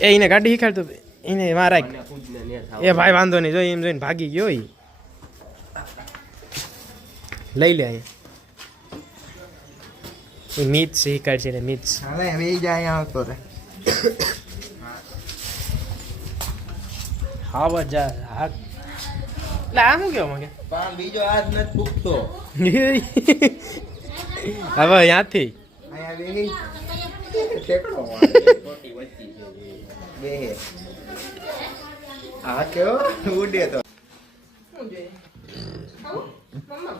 એ એને ગાડી શીખાડતો એને મારા એ ભાઈ વાંધો નહીં જો એમ જોઈને ભાગી ગયો લઈ લે એ મીત શીખાડ છે મીત આવતો રે હા બજા હા લા હું કેવો માંગે પણ બીજો હાથ નથી દુખતો હવે ત્યાંથી અહીંયા બેહી ઠેકડો મોટી વચ્ચી છે બે આ કેવો ઉડે તો શું જોઈએ ખાવું મમ્મા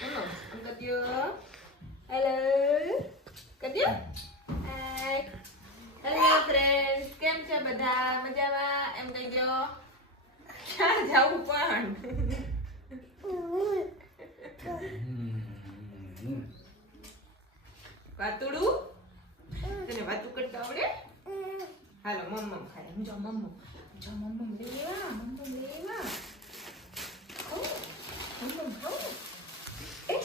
મમ્મા આમ કદ્યો હેલો કદ્યો હેલો ફ્રેન્ડ્સ કેમ છે બધા મજામાં એમ કહીજો ક્યાં જાવું પણ વાતુડું તને વાતું કરતા આવડે હાલો મમ્મા ખાય જો મમ્મા લેવા મમ્મા ખાવ એ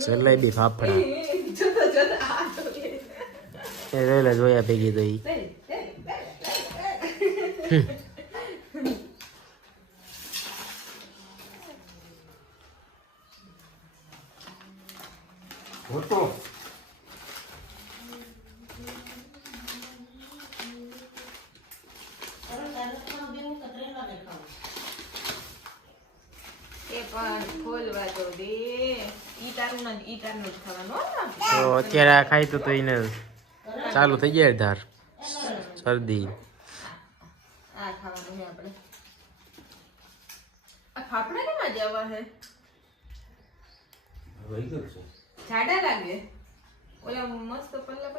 જલેબી ફાફડા એ રેલા જોયા ભેગી તો ખોલવા તો દે ઈ તારું જ ખાવાનું તો અત્યારે આ ખાઈ તો એને ચાલુ થઈ જાય ધાર શરદી આ ખાવાનું છે આપણે આ ફાફડા કેમાં જવા હે જાડા લાગે ઓલા મસ્ત પલ્લા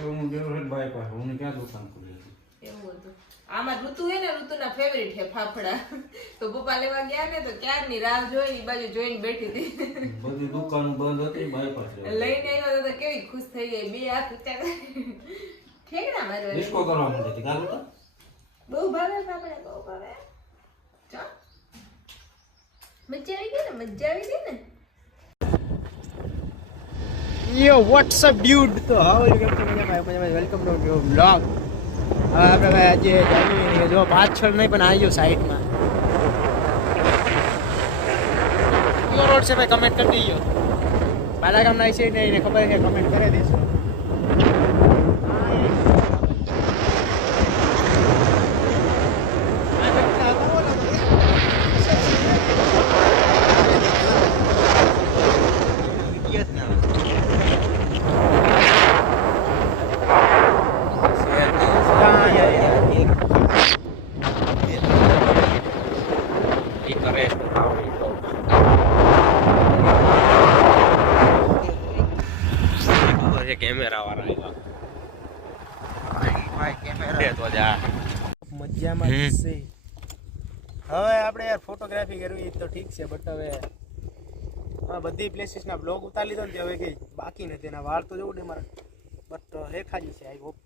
હું દેવરાજ ભાઈ પાસે હું ક્યાં દુકાન ખોલી એવું હતું આમાં ઋતુ હે ને ઋતુના ફેવરિટ હે ફાફડા તો પપ્પા લેવા ગયા ને તો ક્યારની રાહ જોઈ ઈ બાજુ જોઈને બેઠી હતી બધી દુકાન બંધ હતી ભાઈ પાસે લઈને આવ્યો તો કેવી ખુશ થઈ ગઈ બે હાથ ઊંચા કરી ઠેકડા મારવા ડિસ્કો કરવા માંડી કાલ તો બહુ ભાવે ફાફડા બહુ ભાવે ચા મજા આવી ગઈ ને યો વોટ્સઅપ ડ્યુડ તો હાઉ યુ કેમ મજામાં વેલકમ ટુ યોર બ્લોગ હવે આપણે ભાઈ આજે જાણવી જો પાછળ નહીં પણ આવી ગયો સાઈડમાં કયો રોડ છે ભાઈ કમેન્ટ કરી દીજો બાલાગામના છે ને એને ખબર છે કમેન્ટ કરી દેશો કેમેરા વાળા મજામાં છે હવે આપણે યાર ફોટોગ્રાફી કરવી તો ઠીક છે બટ હવે હા બધી પ્લેસીસના બ્લોગ ઉતારી લીધો ને હવે કઈ બાકી નથી એના વાળ તો જોવું ને મારા બટ રેખાજી છે આઈ હોપ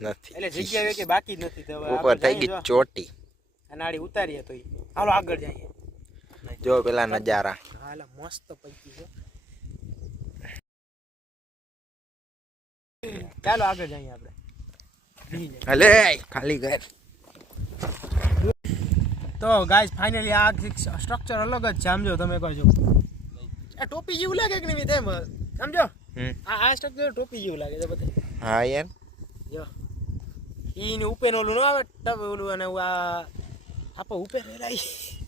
નથી એટલે જગ્યા કે બાકી જ નથી તો હવે ઉપર થઈ ગઈ ચોટી અનાડી ઉતારીએ તો હાલો આગળ જઈએ જો પેલા નજારા હાલા મસ્ત પૈકી છે ચાલો આગળ જઈએ આપણે હલે ખાલી ઘર તો ગાઈસ ફાઇનલી આ સ્ટ્રક્ચર અલગ જ છે સમજો તમે કહો છો આ ટોપી જેવું લાગે કે નહીં તેમ સમજો આ સ્ટ્રક્ચર ટોપી જેવું લાગે છે બધે હા યાર જો ઈને ઉપર ઓલું ન આવે ટબ ઓલું અને આ આપો ઉપર રેલા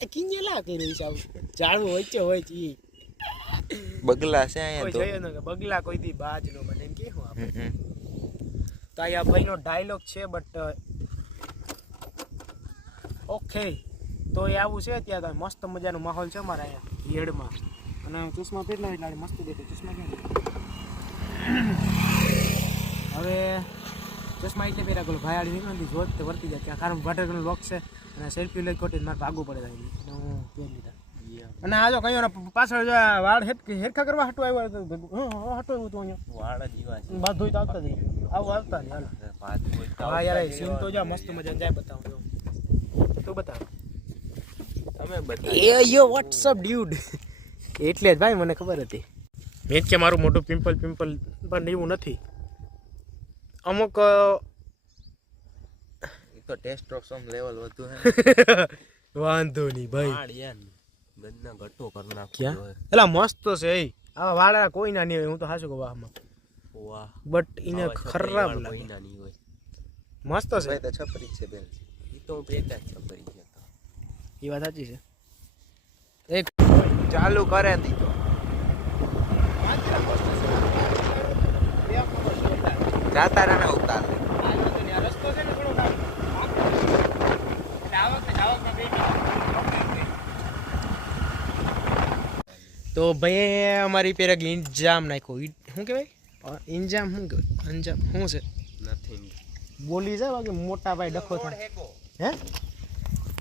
કિંજે લા કર્યું હિસાબ ઝાડવું વચ્ચે હોય છે બગલા છે અહીંયા તો જોયો કે બગલા કોઈ દી બાજ નો બને એમ કે હું આપણે તો આ ભાઈનો ડાયલોગ છે બટ ઓકે તો એ આવું છે ત્યાં મસ્ત મજાનો માહોલ છે અમારા અહીંયા યેડમાં અને ચશ્મા પહેરલા એટલે મસ્ત દેખાય ચશ્મા ક્યાં હવે ચશ્મા એટલે પહેરા ગયો ભાઈ નીકળી જોત વર્તી જાય કારણ વાટરનો લોક છે અને સેલ્ફી લઈ ખોટી મારે ભાગવું પડે હું પહેરી લીધા અને આ જો કયો પાછળ જો વાળ હેરખા કરવા હટવા આવ્યો હતો હટવા આવ્યો તો અહીંયા વાળ જ એવા છે. બાદ ધોઈ તો આવતા જઈએ આવું આવતા નહીં ભાત હોય તો હા યાર સીન તો જા મસ્ત મજા જાય બતાવું તો બતાવ તમે બધા એ યો વોટ્સઅપ ડ્યુડ એટલે જ ભાઈ મને ખબર હતી મેં કે મારું મોટું પિમ્પલ પણ એવું નથી અમુક એ તો ટેસ્ટોસ્ટેરોન લેવલ વધુ હે વાંધો નહીં ભાઈ વાળ યાર ગંદના ઘટો કરી નાખો ક્યાં એલા મસ્ત તો છે એ આવા વાળા કોઈ ના નહીં હોય હું તો હાસું કહું વાહમાં વાહ બટ એને ખરાબ કોઈ લાગે ના નહીં હોય મસ્ત છે ભાઈ તો છપરી જ છે બેન એ તો હું ભેગા જ છપરી ગયો હતો એ વાત સાચી છે એક ચાલુ કરે દીધો જાતા રાના ઉતાર રસ્તો છે ને થોડો તો ભાઈ અમારી પેલા ઇન્જામ નાખ્યો શું કહેવાય ઇન્જામ શું કહેવાય અંજામ શું છે નથિંગ બોલી જાય બાકી મોટા ભાઈ ડખો થાય હે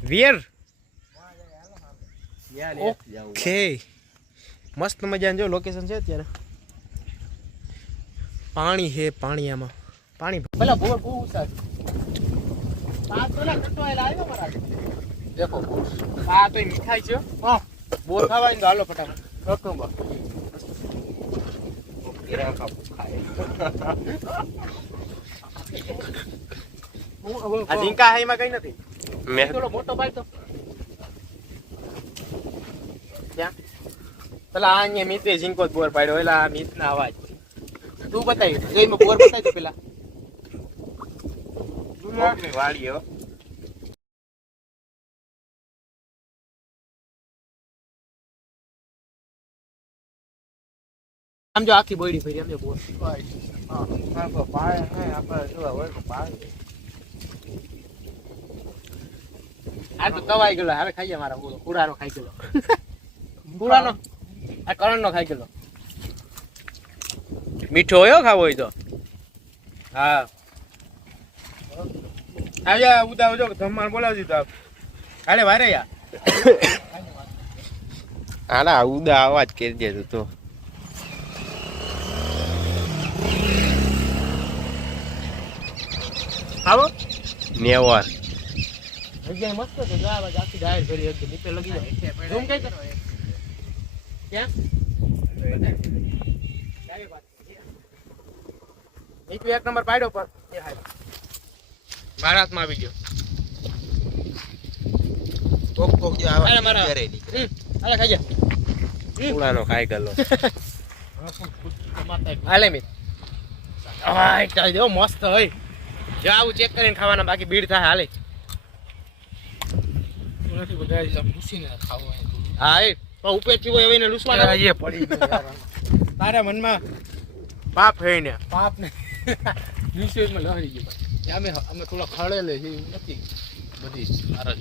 વિયર ઓકે મસ્ત મજાનું જો લોકેશન છે અત્યારે પાણી છે પાણી આમાં પાણી પેલા બોર બહુ ઉસા પાંચ પેલા કટવાયેલા આવ્યો મારા દેખો બોર આ તો મીઠાઈ છે હા બોર ખાવાની તો હાલો ફટાફટ રકંબા એરા કાપુ ખાય આ ઝીંકા હાઈમાં કઈ નથી મેં પેલો મોટો ભાઈ તો ક્યાં પેલા આ અહીંયા મિત્રે ઝીંકો જ બોર પાડ્યો એલા આ મિતના અવાજ તું બતાવી જઈમાં બોર બતાવી પેલા કોકની વાળી હો આમ જો આખી બોયડી ફરી આમ જો બોર પાય હે આપણે જોવા હોય તો પાય આ તો કવાઈ ગયેલો હવે ખાઈએ મારા કુડાનો ખાઈ ગયેલો કુડાનો આ કરણનો ખાઈ ગયેલો મીઠો હોય ખાવો હોય તો હા આજે ઉદા જો ધમાન બોલાવજી તો હાલે વારે યાર આના ઉદા અવાજ કરી દેતો તો આવો નેવાર જગ્યા મસ્ત છે જો આ બાજુ આખી ડાયર કરી એકદમ નીચે લગી જાય ઝૂમ કઈ કરો ક્યાં એક નંબર પાડ્યો પર એ હાય ભારતમાં આવી ગયો કોક કોક જો અરે આવા મારા ઘરે નીકળે અરે ખાઈ જા ઉડાનો ખાઈ ગયેલો હાલે મિત આય ચાલ જો મસ્ત હોય જો આવું ચેક કરીને ખાવાના બાકી ભીડ થાય હાલે હા એ પણ ઉપેરથી હોય એને લૂસવાના એ પડી તારા મનમાં પાપ હે ને પાપ ને નિશ્ચયમાં લહરી ગયો અમે થોડા ખળેલે છે એવું નથી બધી સારા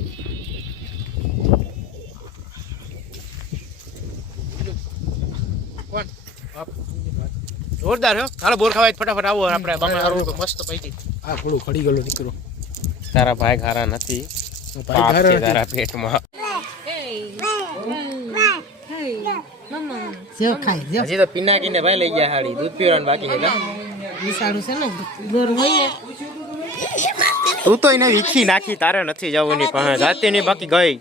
કોણ જોરદાર હો હાલો બોર ખાવાય ફટાફટ આવો આપણે બામણા હારું મસ્ત પૈકી આ થોડું ખડી ગયેલો દીકરો તારા ભાઈ ખારા નથી ભાઈ પાપ ઘરે છે તારા પેટમાં જો ખાઈ જો હજી તો પિનાકીને ભાઈ લઈ ગયા હાડી દૂધ પીવાનું બાકી છે વિસાડું છે ને ગોર હોય ને તું તો એને વીખી નાખી તારે નથી જવું ની પાસે જાતે ની બાકી ગઈ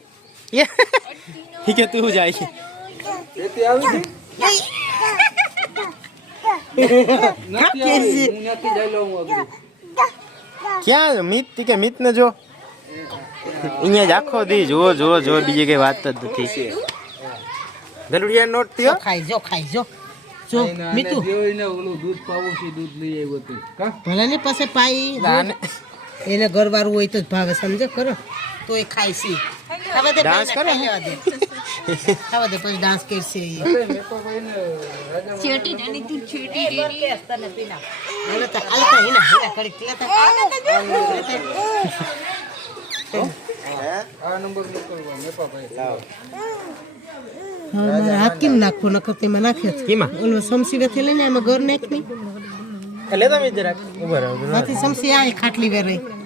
ઈ કે તું જાય છે ક્યાં મિત કે મિત ને જો અહીંયા જ આખો દી જો બીજી કઈ વાત જ નથી ગલુડિયા નોટ થયો ખાઈ જો જો મીઠું દૂધ પાવું છે દૂધ લઈ આવ્યો તું ભલે ને પાસે પાઈ એને ઘરવાળું હોય તો જ ભાવે સમજો ખરો તો એ ખાય છે ડાન્સ કરે ખાવા દે પછી ડાન્સ કરશે હાથ કેમ નાખવો નકર તેમાં નાખ્યો કેમાં ઓલો સમસી વેથી લઈને એમાં ઘર નાખવી લેતા મી જરાક ઉભા રહો સમસી આ ખાટલી વેરાઈ